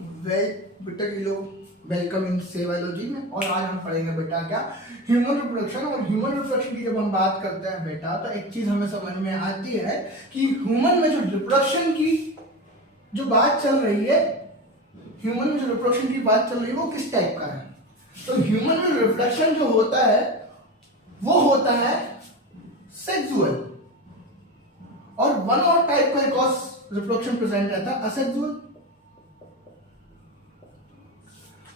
बेटा ये लोग वेलकम इन सेवालॉजी में। और आज हम पढ़ेंगे बेटा क्या, ह्यूमन रिप्रोडक्शन। और ह्यूमन रिप्रोडक्शन की जब हम बात करते हैं बेटा तो एक चीज हमें समझ में आती है कि ह्यूमन में जो रिप्रोडक्शन की जो बात चल रही है, ह्यूमन में जो रिप्रोडक्शन की बात चल रही है वो किस टाइप का है। तो ह्यूमन में रिप्रोडक्शन जो होता है वो होता है सेक्सुअल, और वन और टाइप का एक और रिप्रोडक्शन प्रेजेंट रहता है asexual.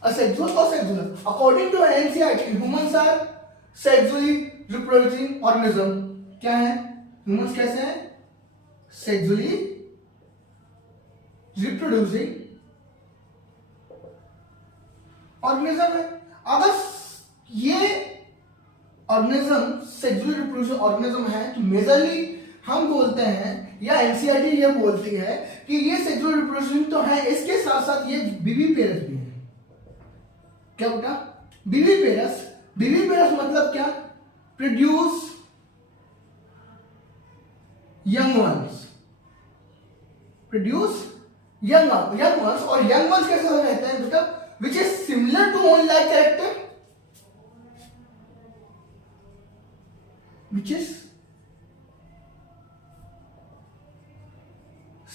Asexual or sexual? According to NCERT, humans are sexually reproducing organism. क्या है? Humans कैसे हैं? Sexually reproducing organism है। अगर ये organism sexually reproducing organism है तो मेजरली हम बोलते हैं या NCERT ये बोलती है कि ये sexually reproducing तो है, इसके साथ साथ ये विविपेरस भी है। क्या बेटा? विविपेरस। विविपेरस मतलब क्या? Produce young ones, produce young ones. और यंग वंस कैसे हो रहते हैं बेटा? Which is similar to own like character, which is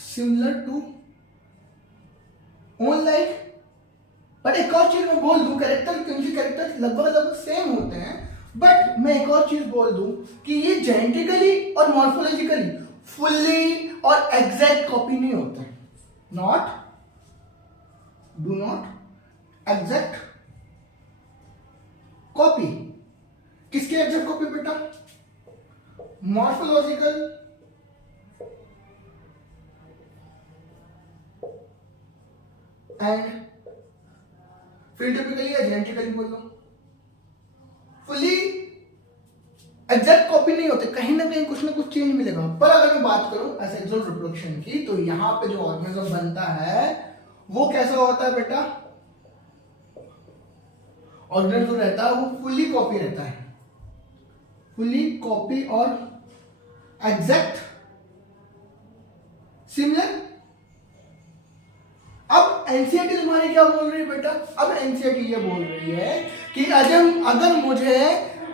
similar to own like. But एक और चीज मैं बोल दूं, कैरेक्टर क्योंकि कैरेक्टर लगभग सेम होते हैं, बट मैं एक और चीज बोल दूं कि ये जेनेटिकली और मॉर्फोलॉजिकली फुल्ली और एग्जैक्ट कॉपी नहीं होते हैं। Do not exact copy. किसके एग्जैक्ट कॉपी बेटा? मॉर्फोलॉजिकल एंड फिजिकली या जेनेटिकली बोल लो, फुली एग्जैक्ट कॉपी नहीं होते, कहीं ना कुछ चेंज मिलेगा। पर अगर मैं बात करूं असेक्सुअल रिप्रोडक्शन की तो यहां पे जो ऑर्गेनिज्म बनता है वो कैसा होता है बेटा? ऑर्गेनिज्म जो रहता है वो फुली कॉपी रहता है, फुली कॉपी और एग्जैक्ट सिमिलर। अब एनसीईआरटी तुम्हारी क्या बोल रही है बेटा? अब एनसीईआरटी ये बोल रही है कि अगर मुझे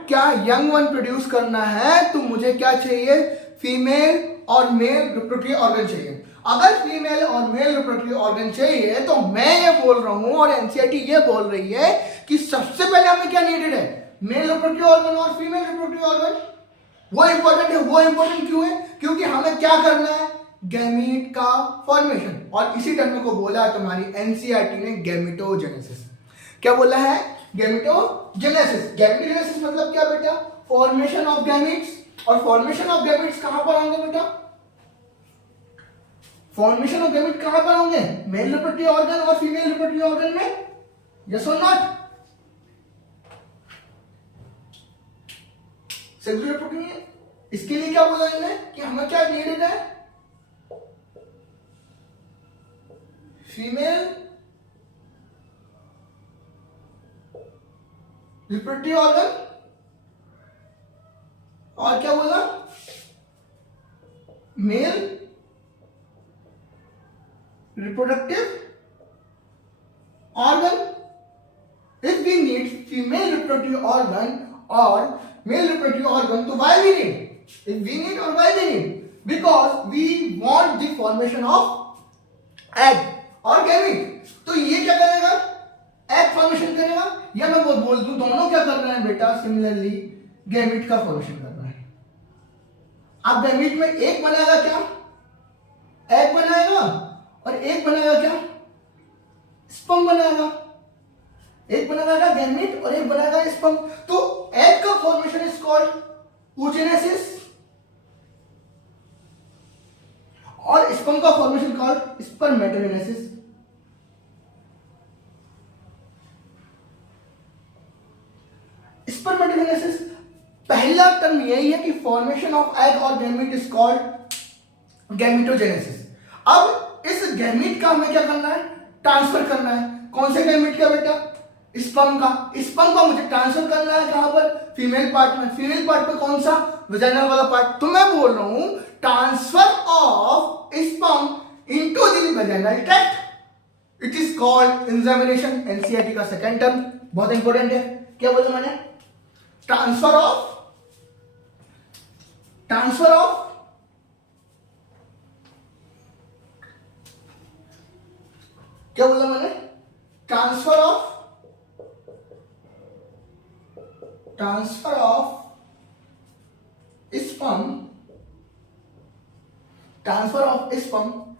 क्या यंग वन प्रोड्यूस करना है तो मुझे क्या चाहिए? फीमेल और मेल रिप्रोडक्टिव ऑर्गन चाहिए। अगर फीमेल और मेल रिप्रोडक्टिव ऑर्गन चाहिए तो मैं ये बोल रहा हूं और एनसीईआरटी ये बोल रही है कि सबसे पहले हमें क्या नीडेड है? मेल रिप्रोडक्टिव ऑर्गन और फीमेल रिप्रोडक्टिव ऑर्गन। वो इंपॉर्टेंट है। वो इंपॉर्टेंट क्यों है? क्योंकि हमें क्या करना है? गैमीट का फॉर्मेशन। और इसी टर्म को बोला है तुम्हारी एनसीईआरटी ने गैमेटोजेनेसिस। क्या बोला है? गैमेटोजेनेसिस। गैमेटोजेनेसिस मतलब क्या बेटा? Formation of gametes. और फॉर्मेशन ऑफ गैमीट्स कहां पर होंगे बेटा? फॉर्मेशन ऑफ गैमीट कहां पर होंगे? मेल रिप्रोडक्टिव ऑर्गन और फीमेल रिप्रोडक्टिव ऑर्गन में। यस और नॉट? Sexual reproductive. इसके लिए क्या बोला इन्होंने कि हमें क्या नीडेड है? फीमेल रिप्रोडक्टिव ऑर्गन और क्या बोला? Male reproductive organ. If we need female reproductive organ और मेल रिप्रोडक्टिव ऑर्गन तो why we need? If we need और why we need? Because we want the formation of egg और gamete. तो ये क्या करेगा? एग फॉर्मेशन करेगा। या मैं बोल दूं दोनों क्या कर रहे हैं बेटा? सिमिलरली गैमीट का फॉर्मेशन कर रहा है। अब गैमीट में एक बनाएगा क्या? एग बनाएगा। और एक बनाएगा क्या? स्पर्म बनाएगा। एक बनाएगा गैमीट और एक बनाएगा स्पर्म। तो एग का फॉर्मेशन इज कॉल्ड oogenesis और स्पर्म का फॉर्मेशन कॉल्ड स्पर्मेटोजेनेसिस। स्पर्मेटोजेनेसिस पहला टर्म यही है कि फॉर्मेशन ऑफ एग और गैमीट इज कॉल्ड गैमेटोजेनेसिस। अब इस गैमीट का हमें क्या करना है? ट्रांसफर करना है। कौन से गैमीट का बेटा? स्पर्म का। स्पर्म का मुझे ट्रांसफर करना है कहां पर? फीमेल पार्ट में। फीमेल पार्ट पे कौन सा? वजाइनल वाला पार्ट। तो मैं बोल रहा हूं transfer of sperm into the vaginal tract it is called insemination, NCERT का सेकेंड टर्म, बहुत इंपॉर्टेंट है। क्या बोला मैंने? ट्रांसफर ऑफ क्या बोला मैंने? Transfer of sperm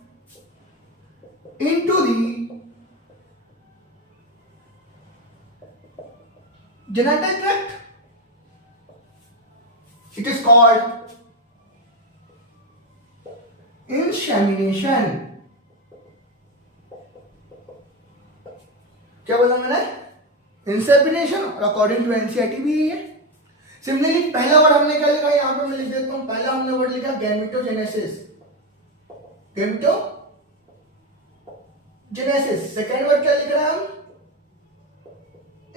into the genital tract. It is called insemination. क्या बोला मैंने? इंसेमिनेशन, और अकॉर्डिंग टू एनसीईआरटी भी है। सिमिलरली पहला वर्ड हमने क्या लिखा, यहां पे मैं लिख देता हूं। पहला हमने वर्ड लिखा गैमेटोजेनेसिस, सेकेंड वर्ड क्या लिख रहे हैं हम?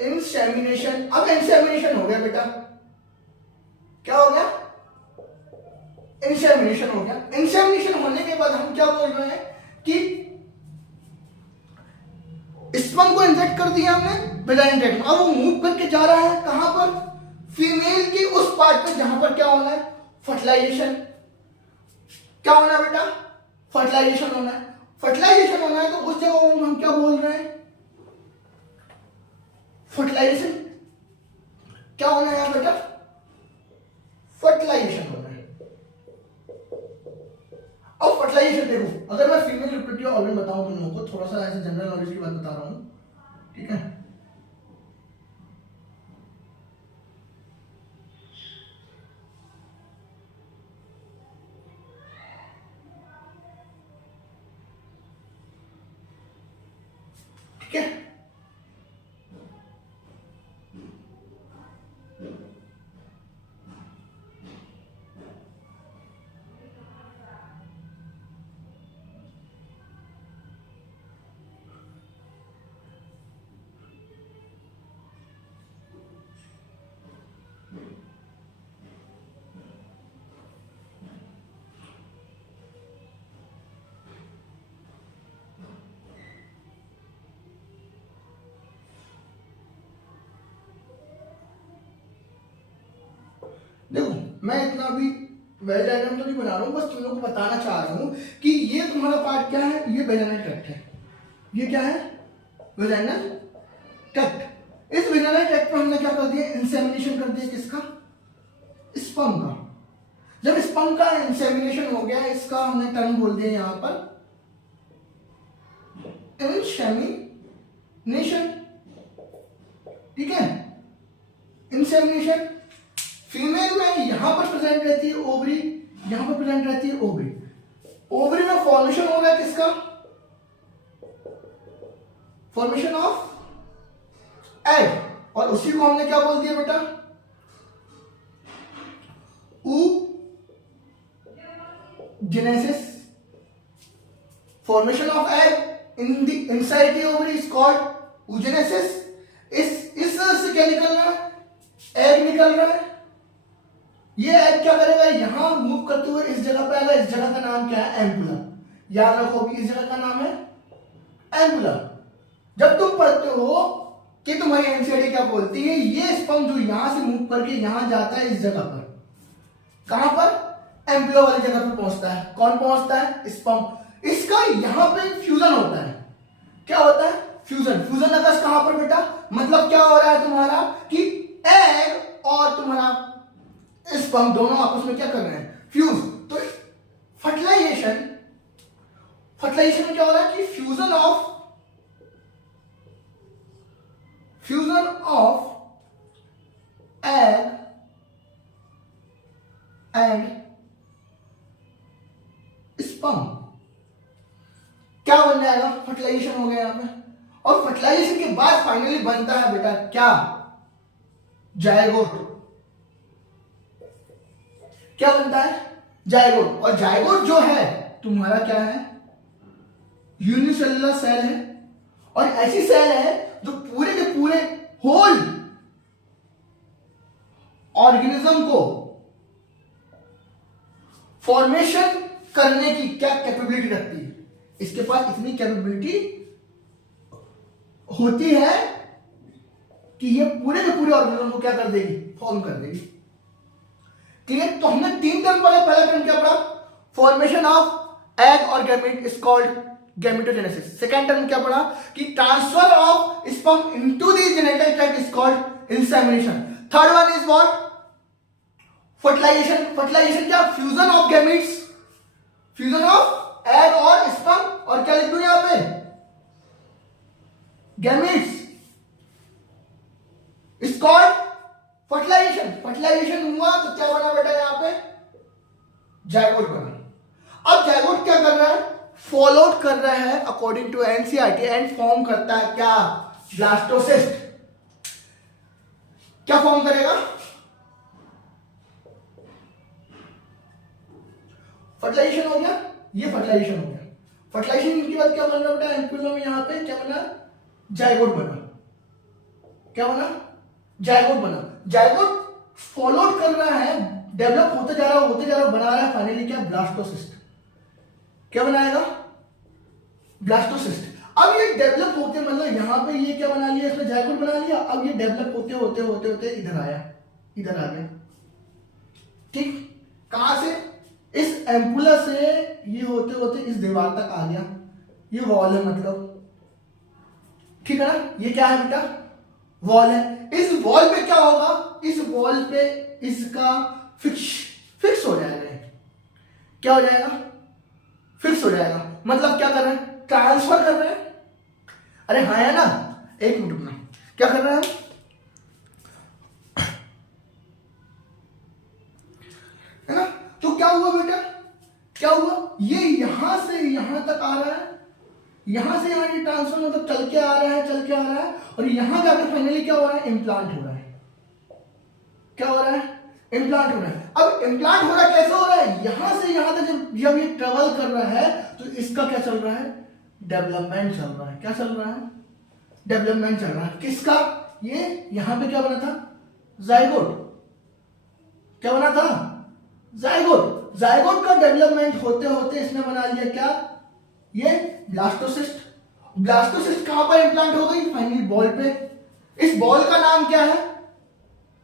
इंसेमिनेशन। अब इंसेमिनेशन हो गया बेटा, क्या हो गया? इंसेमिनेशन हो गया। इंसेमिनेशन होने के बाद हम क्या बोल रहे हैं कि स्पर्म को इंजेक्ट कर दिया हमने वेजाइनल ट्रैक्ट में, अब वो मूव करके जा रहा है कहां पर? फीमेल की उस पार्ट पे जहां पर क्या होना है? फर्टिलाइजेशन। क्या होना है बेटा? फर्टिलाइजेशन होना है। फर्टिलाइजेशन होना है तो उस जगह को हम क्या बोल रहे हैं? फर्टिलाइजेशन। क्या होना है यहां बेटा? फर्टिलाइजेशन होना है। अब फर्टिलाइजेशन देखो, अगर मैं फीमेल रिप्रोडक्टिव ऑर्गन बताऊं तुम लोगों को, थोड़ा सा ऐसे जनरल नॉलेज की बात बता रहा हूं, ठीक है? ठीक है, देखो मैं इतना भी वेल डायग्राम तो नहीं बना रहा हूं, बस तुम लोगों को बताना चाह रहा हूं कि ये तुम्हारा पार्ट क्या है? ये वेजाइनल ट्रैक्ट है। ये क्या है? Vaginal tract. इस वेजाइनल ट्रैक्ट में हमने क्या कर दिया? इंसेमिनेशन कर दिया। किसका? स्पर्म का। जब स्पर्म का इंसेमिनेशन हो गया, इसका हमने टर्म बोल दिया यहां पर इंसेमिनेशन, ठीक है? इंसेमिनेशन। फीमेल में यहां पर प्रेजेंट रहती है ओवरी, यहां पर प्रेजेंट रहती है ओवरी। ओवरी में फॉर्मेशन हो गया किसका? फॉर्मेशन ऑफ एग, और उसी को हमने क्या बोल दिया बेटा? oogenesis. Formation of egg in the inside the ovary is called oogenesis. इस से क्या निकल रहा है? एग निकल रहा है। ये एग क्या करेगा? यहां मूव करते हुए इस जगह पे आएगा। इस जगह का नाम क्या है? एम्पुला। याद रखो भी, इस जगह का नाम है एम्पुला। जब तुम पढ़ते हो कि तुम्हारी एनसीईआरटी क्या बोलती है, ये स्पर्म जो यहां से मूव करके यहां जाता है इस जगह पर, कहां पर? एम्पुला वाली जगह पर पहुंचता है। कौन पहुंचता है? स्पर्म। इसका यहां पे फ्यूजन होता है। क्या होता है? फ्यूजन। फ्यूजन अगर कहां पर बेटा? मतलब क्या हो रहा है तुम्हारा कि एग और तुम्हारा स्पर्म दोनों आपस में क्या कर रहे हैं? फ्यूज। तो फर्टिलाइजेशन में क्या हो रहा है कि fusion of egg and sperm क्या बन जाएगा? फर्टिलाइजेशन हो गया यहां पे। और फर्टिलाइजेशन के बाद फाइनली बनता है बेटा क्या? जायगोट। क्या बनता है? जायगोट। और जायगोट जो है तुम्हारा क्या है? यूनिसेलुलर सेल है, और ऐसी सेल है जो पूरे के पूरे होल ऑर्गेनिज्म को फॉर्मेशन करने की क्या कैपेबिलिटी रखती है? इसके पास इतनी कैपेबिलिटी होती है कि ये पूरे के पूरे ऑर्गेनिज्म को क्या कर देगी, फॉर्म कर देगी। क्लियर। तो हमने 3 टर्म पढ़ा। पहला टर्म क्या पढ़ा, फॉर्मेशन ऑफ एग और gamete is called gametogenesis. Second term क्या पढ़ा कि transfer of sperm into the genetic tract is called insemination. Third one is what, fertilisation. Fertilisation क्या, fusion of gametes, fusion of egg और sperm, और क्या लिख दूं यहां पे, gametes is called fertilisation. Fertilisation हुआ तो क्या बना बेटा, यहां पे जायगोट बना। अब जायगोट क्या कर रहा है, फॉलो आउट कर रहा है according to NCERT and form करता है क्या, ब्लास्टोसिस्ट। क्या फॉर्म करेगा, फर्टिलाइजेशन हो गया, ये फर्टिलाइजेशन हो गया। फर्टिलाइजेशन के बाद क्या बन रहा बेटा, एम्ब्रियो में यहां पे क्या बना, जायगोट बना। क्या बना, जायगोट बना। जायगोट फॉलो आउट कर रहा है, डेवलप होते जा रहा है, बना रहा है फाइनली क्या, ब्लास्टोसिस्ट। क्या बनाएगा, ब्लास्टोसिस्ट। अब ये डेवलप होते, मतलब यहां पे ये क्या बना लिया, इसने जायगोट बना लिया। अब ये डेवलप होते इधर आया, इधर आ गया। ठीक, कहां से, इस एम्पुला से ये होते इस दीवार तक आ गया। ये वॉल है मतलब, ठीक है ना, ये क्या है बेटा, वॉल है। इस वॉल पे क्या होगा, इस वॉल पे इसका फिक्स हो जाएगा। क्या हो जाएगा, फिक्स हो जाएगा। मतलब क्या कर रहे हैं, ट्रांसफर कर रहे हैं। अरे हाँ है ना, एक मिनट में क्या कर रहे हैं, है ना। तो क्या हुआ बेटा, क्या हुआ, ये यहां से यहां तक आ रहा है, यहां से यहां ये ट्रांसफर मतलब चल के आ रहा है, और यहां जाकर फाइनली क्या हो रहा है, इम्प्लांट हो रहा है। क्या हो रहा है, इम्प्लांट हो रहा है। अब इम्प्लांट हो रहा है, कैसे हो रहा है, यहां से यहां तक जब ये ट्रेवल कर रहा है तो इसका क्या चल रहा है, डेवलपमेंट चल रहा है। क्या चल रहा है, डेवलपमेंट चल रहा है। किसका, ये यहां पे क्या बना था, जायगोट। क्या बना था, जायगोट। जायगोट का डेवलपमेंट होते इसने बना लिया क्या, ये ब्लास्टोसिस्ट। ब्लास्टोसिस्ट कहां पर इंप्लांट हो गई, फाइनली बॉल पे। इस बॉल का नाम क्या है,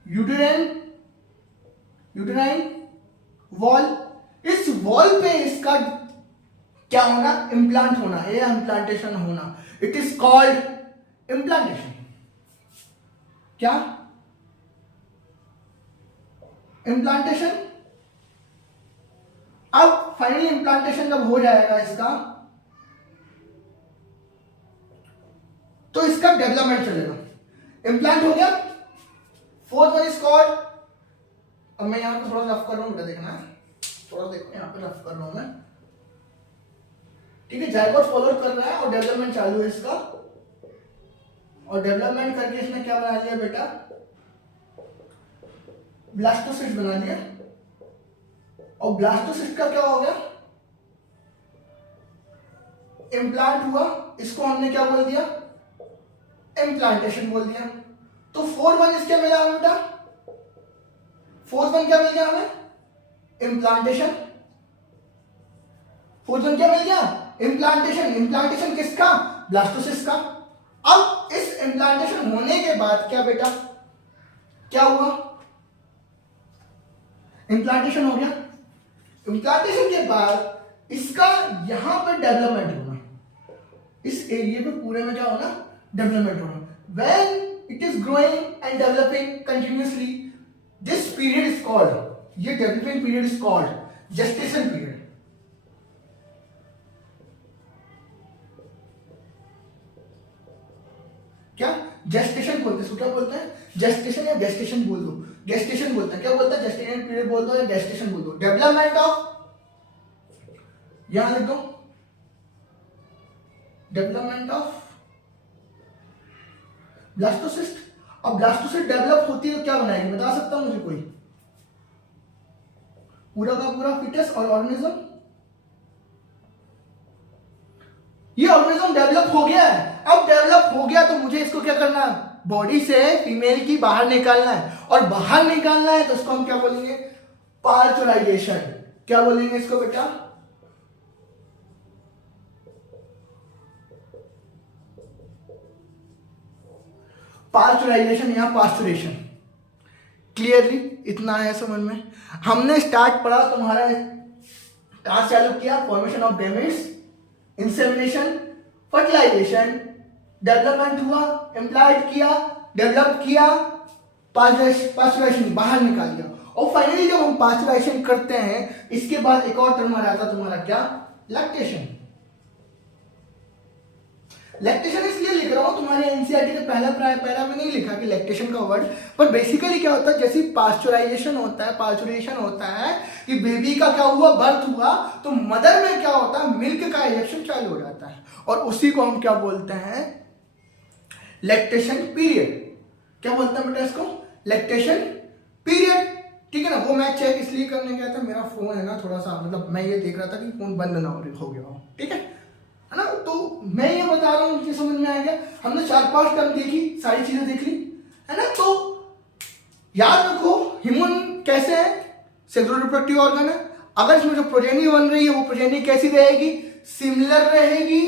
यूटेराइन वॉल। इस वॉल पे इसका क्या होना, इम्प्लांट होना, या इम्प्लांटेशन होना। It is called implantation. क्या, इम्प्लांटेशन। अब फाइनली इम्प्लांटेशन जब हो जाएगा इसका, तो इसका डेवलपमेंट चलेगा। इम्प्लांट हो गया, फोर्थ वन इज कॉल्ड, अब मैं यहां पे थोड़ा रफ कर रहा हूं, देखना है, थोड़ा देखो यहां पे रफ कर रहा हूं मैं, ठीक है। जायगोट फॉलो कर रहा है और डेवलपमेंट चालू है इसका, और डेवलपमेंट करके इसने क्या बना लिया बेटा, ब्लास्टोसिस्ट बना लिया। और ब्लास्टोसिस्ट का क्या हो गया, इम्प्लांट हुआ। इसको हमने क्या बोल दिया, इम्प्लांटेशन बोल दिया। तो फोर्थ वन इज क्या मिला हमें बेटा, फोर्थ वन क्या मिल गया हमें, इम्प्लांटेशन। फोर्थ वन क्या मिल गया, इम्प्लांटेशन। इम्प्लांटेशन किसका, ब्लास्टोसिस्ट का। अब इस इम्प्लांटेशन होने के बाद क्या बेटा, क्या हुआ, इम्प्लांटेशन हो गया। इम्प्लांटेशन के बाद इसका यहां पर डेवलपमेंट होना, इस एरिया पे पूरे में क्या होना, डेवलपमेंट होना। When it is growing and developing continuously, this period is called, ये developing period is called gestation period। क्या, gestation बोलते हैं, इसको क्या बोलते हैं, gestation या gestation बोल दो, gestation बोलते हैं। क्या बोलते हैं, gestation period बोल दो या gestation बोल दो। डेवलपमेंट ऑफ, यहां लिख दो, डेवलपमेंट ऑफ ब्लास्टोसिस्ट। अब ब्लास्टोसिस्ट डेवलप होती है तो क्या बनाएगी, बता सकता हूं मुझे कोई, पूरा का पूरा फिटस और ऑर्गेनिज्म। ये ऑर्गेनिज्म डेवलप हो गया है। अब डेवलप हो गया तो मुझे इसको क्या करना है, बॉडी से फीमेल की बाहर निकालना है, और बाहर निकालना है तो इसको हम क्या बोलेंगे, पार्चुराइजेशन। क्या बोलेंगे इसको बेटा, पास्चुराइजेशन या पास्चुरेशन। क्लियरली इतना है समझ में। हमने स्टार्ट पढ़ा, तुम्हारा टास्क चालू किया, formation of gametes, insemination, fertilisation, development हुआ, इम्प्लांट किया, डेवलप किया, पास्चुराइजेशन बाहर निकाल दिया, और फाइनली जब हम पास्चुराइजेशन करते हैं इसके बाद एक और टर्म आ जाता तुम्हारा क्या, लैक्टेशन। लैक्टेशन इसलिए लिख रहा हूं, तुम्हारे एनसीईआरटी के पहला पैरा में नहीं लिखा कि लैक्टेशन का वर्ड, पर बेसिकली क्या होता है, जैसे पास्चुराइजेशन होता है, पास्चुरेशन होता है कि बेबी का क्या हुआ, बर्थ हुआ, तो मदर में क्या होता है, मिल्क का इजेक्शन चालू हो जाता है, और उसी को हम क्या बोलते हैं, लैक्टेशन पीरियड। क्या बोलते हैं बेटा इसको, लैक्टेशन पीरियड। ठीक है ना। वो मैं चेक इसलिए करने गया था, मेरा फोन है ना थोड़ा सा, मतलब मैं ये देख रहा था कि फोन बंद ना हो गया हो, ठीक है ना। तो मैं ये बता रहा हूँ, मुझे समझ में आ गया। हमने 4-5 टर्म देखी, सारी चीजें देख ली है ना। तो याद रखो ह्यूमन कैसे है, सेक्सुअल रिप्रोडक्टिव ऑर्गन है। अगर इसमें जो प्रोजेनी बन रही है वो प्रोजेनी कैसी रहेगी, सिमिलर रहेगी।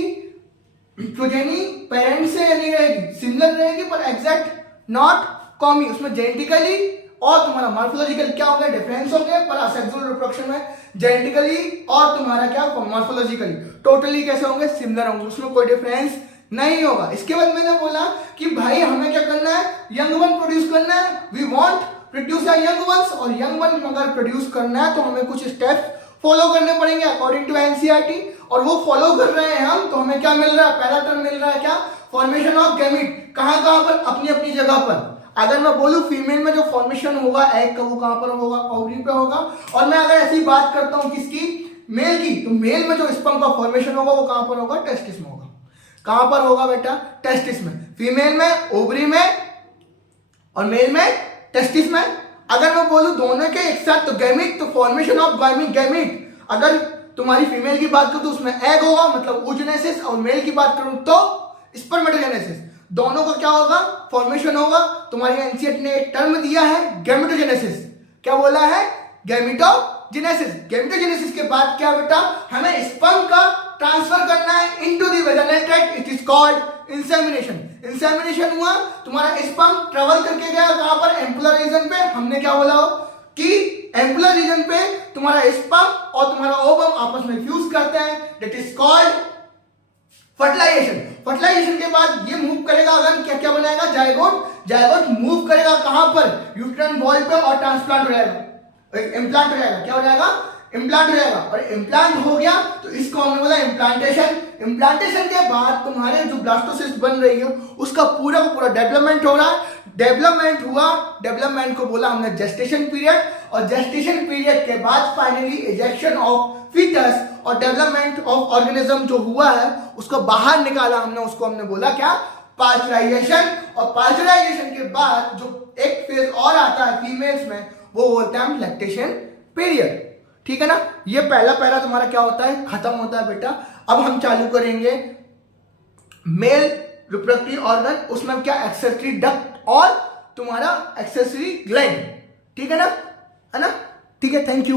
प्रोजेनी पेरेंट से नहीं रहेगी, सिमिलर रहेगी पर एग्जैक्ट नॉट कॉमी। उसमें जेनेटिकली और तुम्हारा मॉर्फोलॉजिकल क्या हो गया, डिफरेंस हो गया। पर सेक्सुअल रिप्रोडक्शन में जेनेटिकली और तुम्हारा क्या मॉर्फोलॉजिकली टोटली कैसे होंगे, सिमिलर होंगे, उसमें कोई डिफरेंस नहीं होगा। इसके बाद मैंने बोला कि भाई हमें क्या करना है, यंग वन प्रोड्यूस करना है। We want produce young ones, और यंग वन अगर प्रोड्यूस करना है तो हमें कुछ स्टेप्स फॉलो करने पड़ेंगे अकॉर्डिंग टू एनसीईआरटी, और वो फॉलो कर रहे हैं हम। तो हमें क्या मिल रहा है, पहला टर्म मिल रहा है क्या, फॉर्मेशन ऑफ गैमीट। कहां कहां पर, अपनी अपनी जगह पर। अगर मैं बोलूं फीमेल में जो फॉर्मेशन होगा एग का, वो कहां पर होगा, ओवरी पे होगा। और मैं अगर ऐसी बात करता हूं किसकी, मेल की, तो मेल में जो स्पर्म का फॉर्मेशन होगा वो कहां पर होगा, टेस्टिस में होगा। कहां पर होगा बेटा, टेस्टिस में। फीमेल में ओवरी में, और मेल में टेस्टिस में। अगर मैं बोलूं दोनों के एक साथ, तो गैमीट, तो फॉर्मेशन ऑफ गैमीट। अगर तुम्हारी फीमेल की बात करूं तो उसमें एग होगा, मतलब oogenesis, और मेल की बात करूं तो स्पर्मेटोजेनेसिस। दोनों का क्या होगा, फॉर्मेशन होगा। तुम्हारी एनसीईआरटी ने एक टर्म दिया है गैमेटोजेनेसिस। क्या बोला है, गैमेटोजेनेसिस। गैमेटोजेनेसिस के बाद क्या बेटा, हमें स्पर्म का ट्रांसफर करना है into the vaginal tract, it is called insemination. Insemination हुआ, तुम्हारा स्पर्म ट्रेवल करके गया कहां पर, एम्पुलर रीजन पे। हमने क्या बोला कि एम्पुलर रीजन पे तुम्हारा स्पर्म और तुम्हारा ओवम आपस में फ्यूज करते हैं, that is called fertilisation. Fertilisation के बाद ये मूव करेगा, अगर क्या क्या बनाएगा, जायगोट। जायगोट मूव करेगा कहां पर, यूट्राइन वॉल पे, और ट्रांसप्लांट हो जाएगा, इम्प्लांट हो जाएगा। क्या हो जाएगा, इम्प्लांट हो जाएगा। और इम्प्लांट हो गया तो इसको हमने बोला इम्प्लांटेशन। इम्प्लांटेशन के बाद तुम्हारे जो ब्लास्टोसिस्ट बन रही है उसका पूरा का पूरा डेवलपमेंट हो रहा है। डेवलपमेंट हुआ, डेवलपमेंट को बोला हमने जेस्टेशन पीरियड, और जेस्टेशन पीरियड के बाद फाइनली इजेक्शन ऑफ फीटस और डेवलपमेंट ऑफ ऑर्गेनिज्म जो हुआ है उसको बाहर निकाला हमने, उसको हमने बोला क्या, पास्चुराइजेशन। और पास्चुराइजेशन के बाद जो एक फेज और आता है फीमेल्स में, वो बोलते हैं हम लैक्टेशन पीरियड। ठीक है ना। ये पहला पैरा तुम्हारा क्या होता है, खत्म होता है बेटा। अब हम चालू करेंगे मेल रिप्रोडक्टिव ऑर्गन, उसमें क्या, एक्सेसरी डक्ट और तुम्हारा एक्सेसरी ग्लैंड। ठीक है ना, है ना। ठीक है, थैंक यू।